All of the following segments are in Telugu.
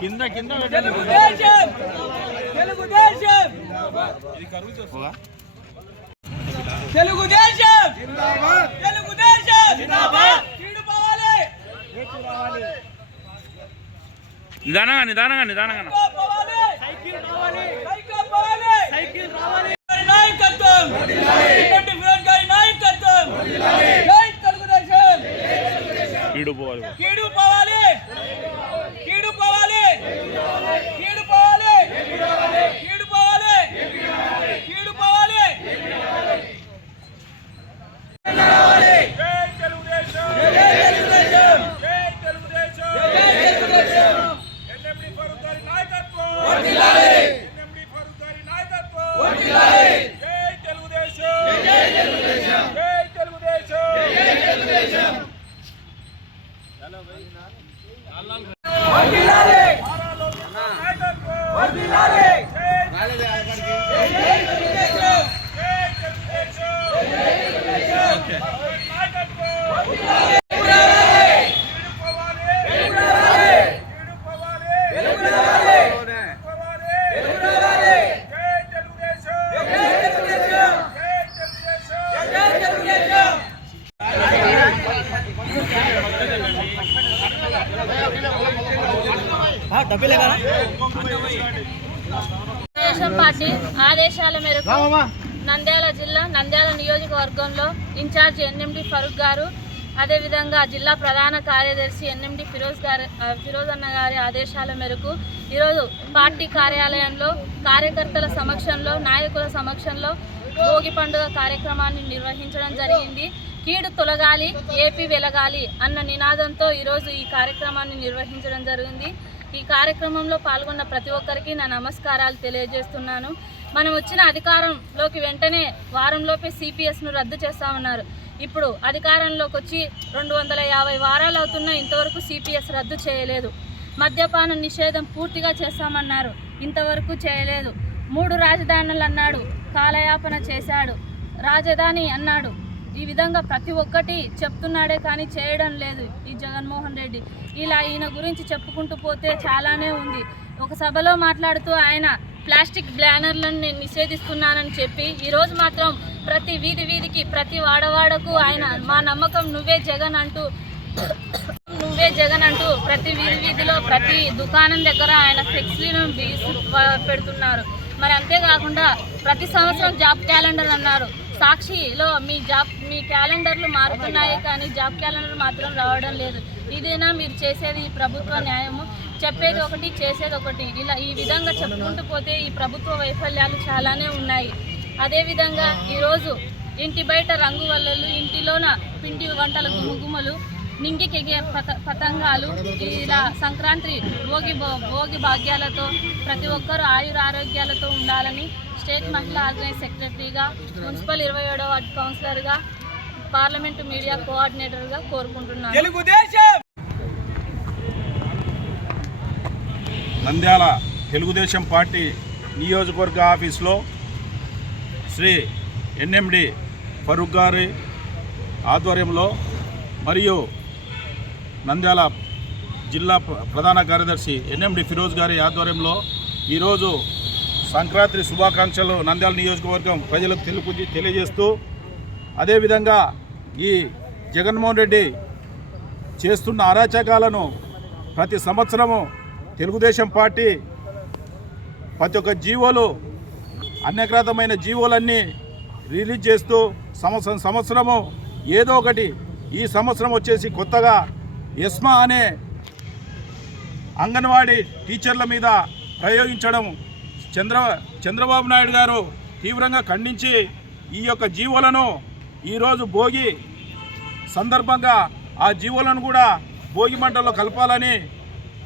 కింద కింద నిదానంగా నిదానంగా నిదానంగా కీడు పోవాలి కీడు పోవాలి కీడు పోవాలి కీడు పోవాలి కీడు పోవాలి కీడు పోవాలి జై తెలుగుదేశం జై తెలుగుదేశం జై తెలుగుదేశం జై తెలుగుదేశం ఎన్ఎండి ఫరూక్ గారి నాయకత్వం వర్ధిల్లాలి ఎన్ఎండి ఫరూక్ గారి నాయకత్వం వర్ధిల్లాలి జై తెలుగుదేశం జై తెలుగుదేశం జై తెలుగుదేశం జై తెలుగుదేశం వర్ధిల్లాలి వర్ధిల్లాలి జై తెలుగుదేశం జై తెలుగుదేశం జై తెలుగుదేశం నాయకత్వం వర్ధిల్లాలి తెలుగుదేశం పార్టీ ఆదేశాల మేరకు నంద్యాల జిల్లా నంద్యాల నియోజకవర్గంలో ఇన్ఛార్జ్ ఎన్ఎండి ఫరూక్ గారు, అదేవిధంగా జిల్లా ప్రధాన కార్యదర్శి ఎన్ఎండి ఫిరోజ్ అన్న గారి ఆదేశాల మేరకు ఈరోజు పార్టీ కార్యాలయంలో కార్యకర్తల సమక్షంలో, నాయకుల సమక్షంలో భోగి పండుగ కార్యక్రమాన్ని నిర్వహించడం జరిగింది. కీడు తొలగాలి, ఏపీ వెలగాలి అన్న నినాదంతో ఈరోజు ఈ కార్యక్రమాన్ని నిర్వహించడం జరిగింది. ఈ కార్యక్రమంలో పాల్గొన్న ప్రతి ఒక్కరికి నా నమస్కారాలు తెలియజేస్తున్నాను. మనం వచ్చిన అధికారంలోకి వెంటనే వారంలోపే సిపిఎస్ను రద్దు చేస్తామన్నారు. ఇప్పుడు అధికారంలోకి వచ్చి 250 వారాలు అవుతున్నా ఇంతవరకు సిపిఎస్ రద్దు చేయలేదు. మద్యపాన నిషేధం పూర్తిగా చేస్తామన్నారు, ఇంతవరకు చేయలేదు. 3 రాజధానులు అన్నాడు, కాలయాపన చేశాడు. రాజధాని అన్నాడు. ఈ విధంగా ప్రతి ఒక్కటి చెప్తున్నాడే కానీ చేయడం లేదు ఈ జగన్మోహన్ రెడ్డి. ఇలా ఈయన గురించి చెప్పుకుంటూ పోతే చాలానే ఉంది. ఒక సభలో మాట్లాడుతూ ఆయన ప్లాస్టిక్ బ్యానర్లను నేను నిషేధిస్తున్నానని చెప్పి ఈరోజు మాత్రం ప్రతి వీధికి ప్రతి వాడవాడకు ఆయన మా నమ్మకం నువ్వే జగన్ అంటూ ప్రతి వీధిలో ప్రతి దుకాణం దగ్గర ఆయన ఫ్లెక్సీలను పెడుతున్నారు. మరి అంతేకాకుండా ప్రతి సంవత్సరం జాబ్ క్యాలెండర్ అన్నారు. సాక్షిలో మీ క్యాలెండర్లు మారుతున్నాయి కానీ జాబ్ క్యాలెండర్ మాత్రం రావడం లేదు. ఇదేనా మీరు చేసేది ఈ ప్రభుత్వ న్యాయము? చెప్పేది ఒకటి, చేసేది ఒకటి. ఇలా ఈ విధంగా చెప్పుకుంటూ పోతే ఈ ప్రభుత్వ వైఫల్యాలు చాలానే ఉన్నాయి. అదేవిధంగా ఈరోజు ఇంటి బయట రంగు వల్లలు, ఇంటిలోన పిండి వంటల గుమగుమలు, నింగికెగే పతంగాలు, ఇలా సంక్రాంతి భోగి భాగ్యాలతో ప్రతి ఒక్కరూ ఆయురారోగ్యాలతో ఉండాలని స్టేట్ మహిళా ఆర్గనైజ్ సెక్రటరీగా, మున్సిపల్ 27వ వార్డు కౌన్సిలర్గా, పార్లమెంటు మీడియా కోఆర్డినేటర్గా కోరుకుంటున్నాను. నంద్యాల తెలుగుదేశం పార్టీ నియోజకవర్గ ఆఫీస్లో శ్రీ ఎన్ఎండి ఫరూక్ గారి ఆధ్వర్యంలో మరియు నంద్యాల జిల్లా ప్రధాన కార్యదర్శి ఎన్ఎండి ఫిరోజ్ గారి ఆధ్వర్యంలో ఈరోజు సంక్రాంతి శుభాకాంక్షలు నంద్యాల నియోజకవర్గం ప్రజలకు తెలియజేస్తూ, అదేవిధంగా ఈ జగన్మోహన్ రెడ్డి చేస్తున్న అరాచకాలను ప్రతి సంవత్సరము తెలుగుదేశం పార్టీ ప్రతి ఒక్క జీవోలు, అనేకరకమైన జీవోలన్నీ రిలీజ్ చేస్తూ సంవత్సరము ఏదో ఒకటి, ఈ సంవత్సరం వచ్చేసి కొత్తగా ఎస్మా అనే అంగన్వాడీ టీచర్ల మీద ప్రయోగించడం చంద్రబాబు నాయుడు గారు తీవ్రంగా ఖండించి ఈ యొక్క జీవోలను ఈరోజు భోగి సందర్భంగా ఆ జీవోలను కూడా భోగి మంటల్లో కలపాలని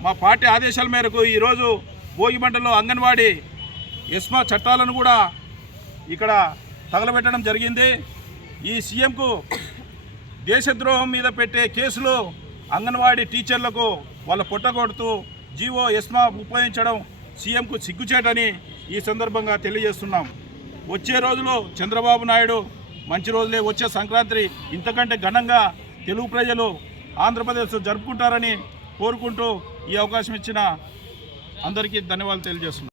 మా పార్టీ ఆదేశాల మేరకు ఈరోజు భోగి మంటల్లో అంగన్వాడీ ఎస్మా చట్టాలను కూడా ఇక్కడ తగలబెట్టడం జరిగింది. ఈ సీఎంకు దేశద్రోహం మీద పెట్టే కేసులు అంగన్వాడీ టీచర్లకు వాళ్ళ పొట్టగొడుతూ జీవో ఎస్మా ఉపయోగించడం సీఎంకు సిగ్గుచేటని ఈ సందర్భంగా తెలియజేస్తున్నాం. వచ్చే రోజులో చంద్రబాబు నాయుడు మంచి రోజులే, వచ్చే సంక్రాంతి ఇంతకంటే ఘనంగా తెలుగు ప్రజలు ఆంధ్రప్రదేశ్ జరుపుకుంటారని కోరుకుంటూ ఈ అవకాశం ఇచ్చిన అందరికీ ధన్యవాదాలు తెలియజేస్తున్నాం.